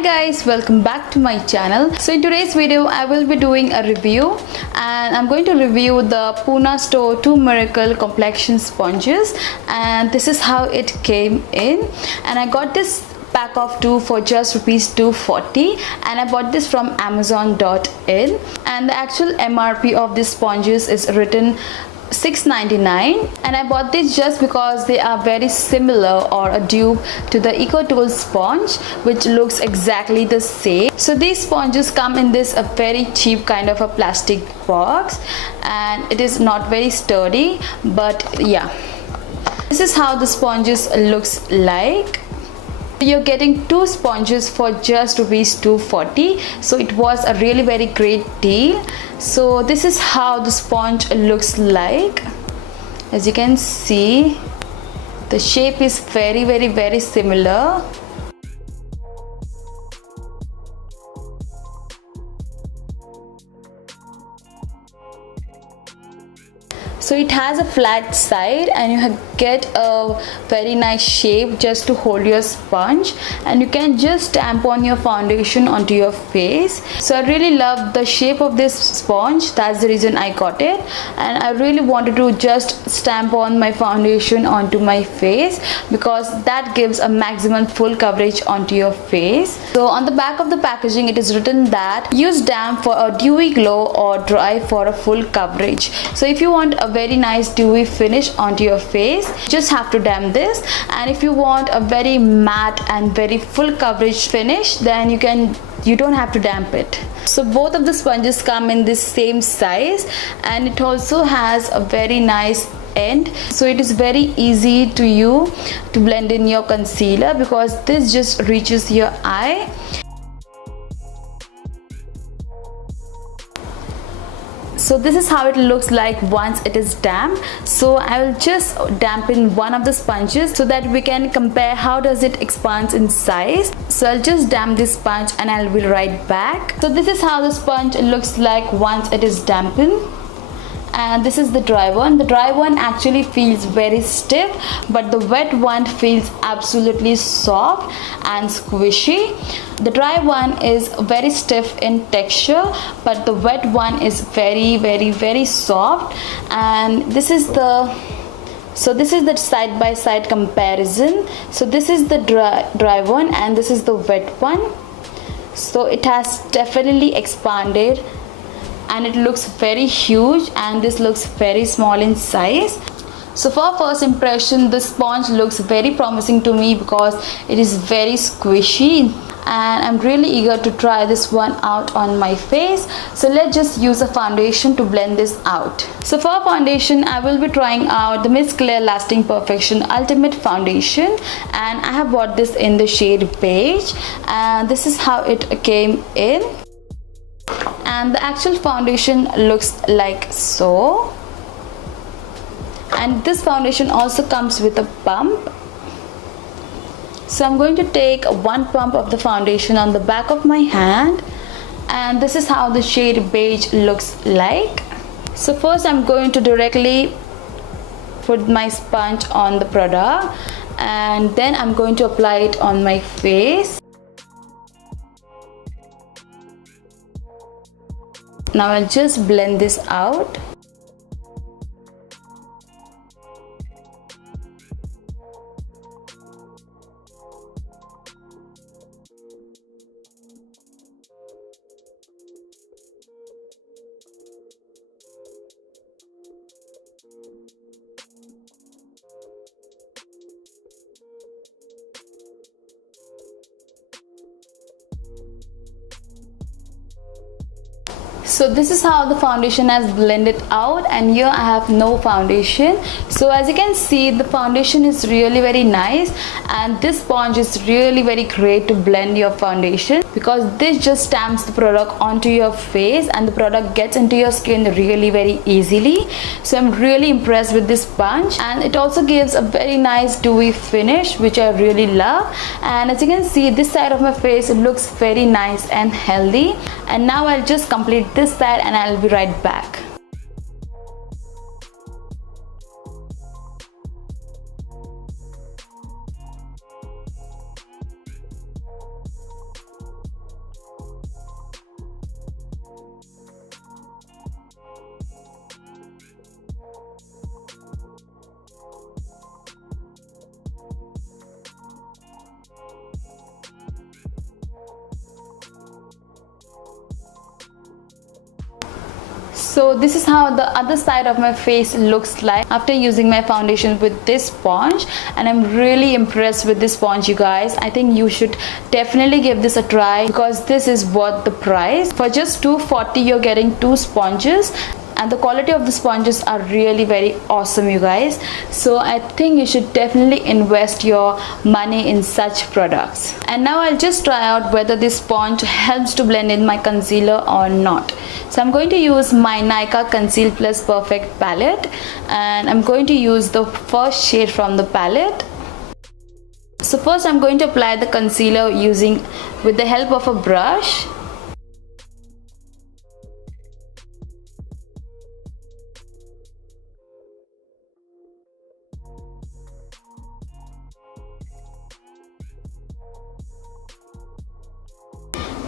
Hi guys, welcome back to my channel. So in today's video I will be doing a review and I'm going to review the Puna store 2 miracle complexion sponges, and this is how it came in. And I got this pack of 2 for just ₹240 and I bought this from amazon.in, and the actual MRP of these sponges is written $6.99, and I bought this just because they are very similar or a dupe to the EcoTool sponge, which looks exactly the same. So these sponges come in this a very cheap kind of a plastic box, and it is not very sturdy, but yeah, this is how the sponges looks like. You're getting 2 sponges for just ₹240, so it was a really very great deal. So this is how the sponge looks like. As you can see, the shape is very similar. So it has a flat side and you get a very nice shape just to hold your sponge, and you can just stamp on your foundation onto your face. So I really love the shape of this sponge, that's the reason I got it, and I really wanted to just stamp on my foundation onto my face because that gives a maximum full coverage onto your face. So on the back of the packaging it is written that use damp for a dewy glow or dry for a full coverage. So if you want a very nice dewy finish onto your face, just have to damp this, and if you want a very matte and very full coverage finish, then you don't have to damp it. So both of the sponges come in this same size, and it also has a very nice end, so it is very easy to you to blend in your concealer because this just reaches your eye. So this is how it looks like once it is damp. So I will just dampen one of the sponges so that we can compare how does it expand in size. So I'll just damp this sponge and I'll be right back. So this is how the sponge looks like once it is dampened. And this is the dry one. The dry one actually feels very stiff, but the wet one feels absolutely soft and squishy. The dry one is very stiff in texture, but the wet one is very soft. And this is the side by side comparison. So this is the dry one and this is the wet one. So it has definitely expanded and it looks very huge, and this looks very small in size. So for first impression, the sponge looks very promising to me because it is very squishy, and I'm really eager to try this one out on my face. So let's just use a foundation to blend this out. So for foundation, I will be trying out the Miss Claire Lasting Perfection Ultimate Foundation, and I have bought this in the shade beige, and this is how it came in. And the actual foundation looks like so, and this foundation also comes with a pump. So I'm going to take 1 pump of the foundation on the back of my hand, and this is how the shade beige looks like. So first I'm going to directly put my sponge on the product, and then I'm going to apply it on my face. Now I'll just blend this out. So this is how the foundation has blended out, and here I have no foundation. So as you can see, the foundation is really very nice, and this sponge is really very great to blend your foundation because this just stamps the product onto your face and the product gets into your skin really very easily. So I'm really impressed with this sponge, and it also gives a very nice dewy finish, which I really love. And as you can see, this side of my face looks very nice and healthy. And now I'll just complete this side and I'll be right back. So this is how the other side of my face looks like after using my foundation with this sponge, and I'm really impressed with this sponge, you guys. I think you should definitely give this a try because this is worth the price. For just $240 you're getting 2 sponges, and the quality of the sponges are really very awesome, you guys. So I think you should definitely invest your money in such products. And now I'll just try out whether this sponge helps to blend in my concealer or not. So I'm going to use my Nykaa Conceal Plus Perfect palette, and I'm going to use the first shade from the palette. So first I'm going to apply the concealer with the help of a brush.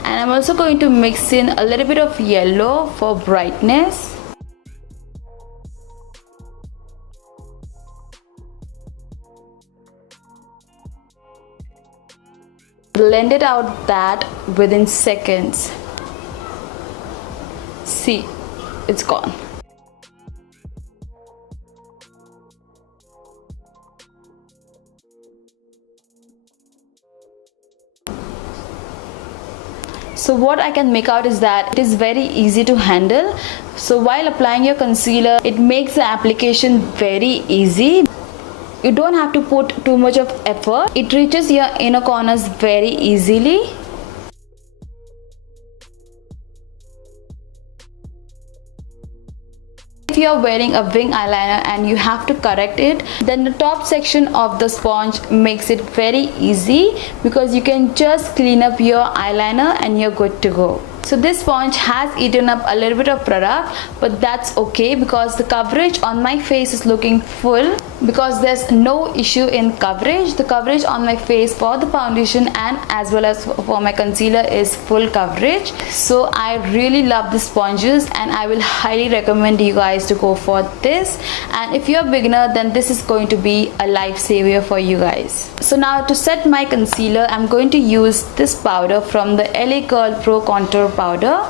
And I'm also going to mix in a little bit of yellow for brightness. Blend it out that within seconds. See, it's gone. So what I can make out is that it is very easy to handle. So while applying your concealer, it makes the application very easy. You don't have to put too much of effort. It reaches your inner corners very easily. If you are wearing a wing eyeliner and you have to correct it, then the top section of the sponge makes it very easy because you can just clean up your eyeliner and you're good to go. So this sponge has eaten up a little bit of product, but that's okay because the coverage on my face is looking full, because there's no issue in coverage. The coverage on my face for the foundation and as well as for my concealer is full coverage. So I really love the sponges and I will highly recommend you guys to go for this. And if you're a beginner, then this is going to be a lifesaver for you guys. So now to set my concealer, I'm going to use this powder from the LA Curl Pro Contour powder,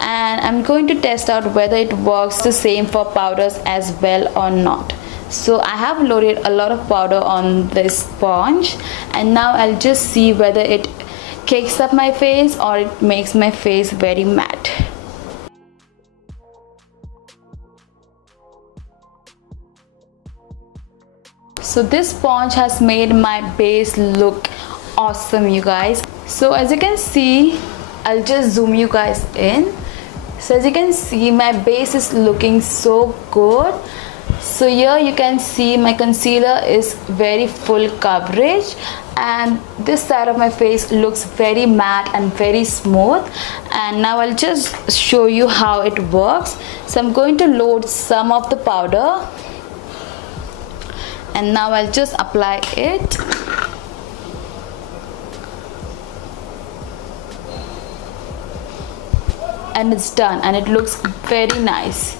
and I'm going to test out whether it works the same for powders as well or not. So I have loaded a lot of powder on this sponge, and now I'll just see whether it cakes up my face or it makes my face very matte. So this sponge has made my base look awesome, you guys. So as you can see, I'll just zoom you guys in. So as you can see, my base is looking so good. So here you can see my concealer is very full coverage, and this side of my face looks very matte and very smooth. And now I'll just show you how it works. So I'm going to load some of the powder, and now I'll just apply it. And it's done, and it looks very nice.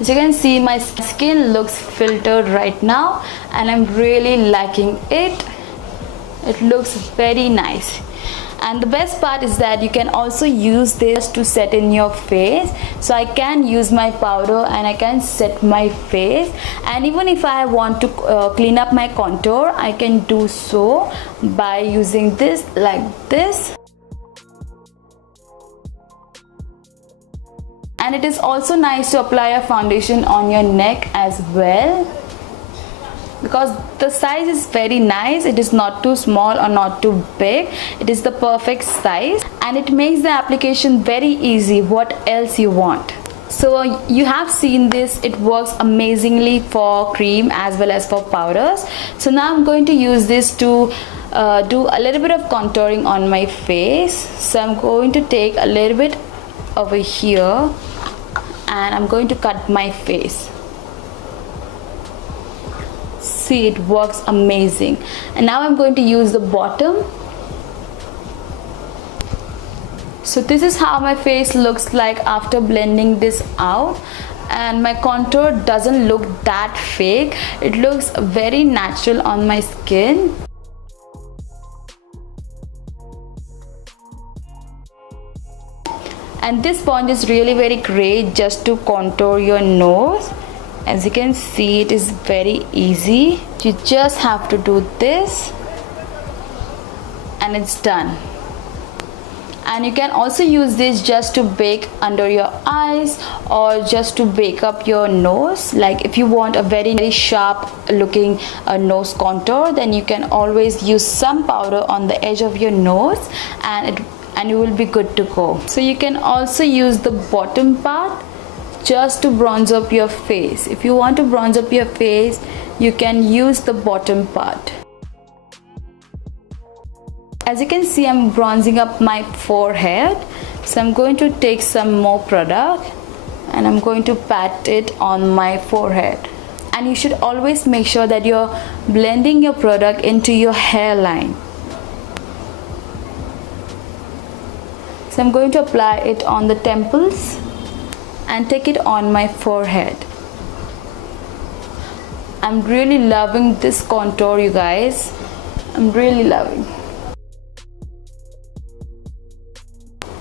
As you can see, my skin looks filtered right now, and I'm really liking it. It looks very nice. And the best part is that you can also use this to set in your face. So I can use my powder and I can set my face, and even if I want to clean up my contour, I can do so by using this like this. And it is also nice to apply a foundation on your neck as well, because the size is very nice. It is not too small or not too big. It is the perfect size, and it makes the application very easy. What else you want? So you have seen this, it works amazingly for cream as well as for powders. So now I'm going to use this to do a little bit of contouring on my face. So I'm going to take a little bit over here, and I'm going to cut my face. See, it works amazing. And now I'm going to use the bottom. So this is how my face looks like after blending this out, and my contour doesn't look that fake. It looks very natural on my skin. And this sponge is really very great just to contour your nose. As you can see, it is very easy. You just have to do this and it's done. And you can also use this just to bake under your eyes or just to bake up your nose. Like if you want a very sharp looking nose contour, then you can always use some powder on the edge of your nose and you will be good to go. So you can also use the bottom part just to bronze up your face. If you want to bronze up your face, you can use the bottom part. As you can see, I'm bronzing up my forehead. So I'm going to take some more product and I'm going to pat it on my forehead. And you should always make sure that you're blending your product into your hairline. So I'm going to apply it on the temples and take it on my forehead. I'm really loving this contour, you guys. I'm really loving.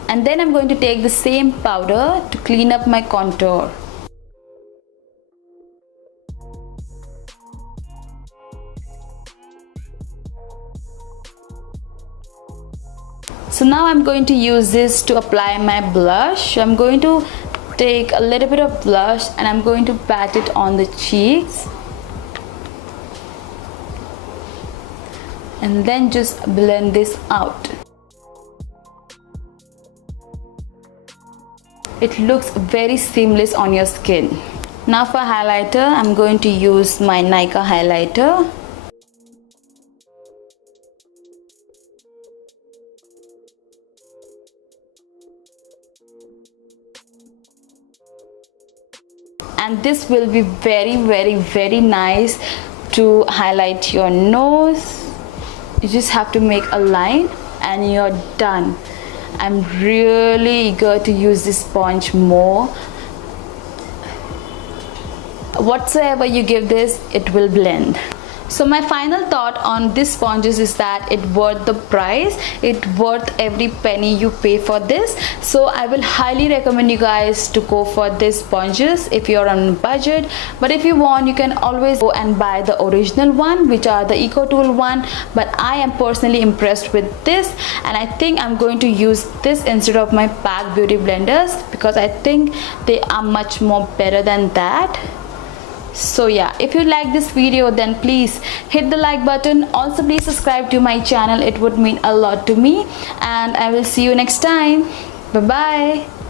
And then I'm going to take the same powder to clean up my contour. So now I'm going to use this to apply my blush. I'm going to take a little bit of blush and I'm going to pat it on the cheeks. And then just blend this out. It looks very seamless on your skin. Now for highlighter, I'm going to use my Nika highlighter. And this will be very nice to highlight your nose. You just have to make a line and you're done. I'm really eager to use this sponge more. Whatsoever you give this, it will blend. So my final thought on this sponges is that it worth the price. It worth every penny you pay for this. So I will highly recommend you guys to go for these sponges if you're on a budget. But if you want, you can always go and buy the original one, which are the Eco Tool one. But I am personally impressed with this, and I think I'm going to use this instead of my Pack Beauty blenders because I think they are much more better than that. So yeah, if you like this video, then please hit the like button. Also please subscribe to my channel, it would mean a lot to me, and I will see you next time. Bye bye.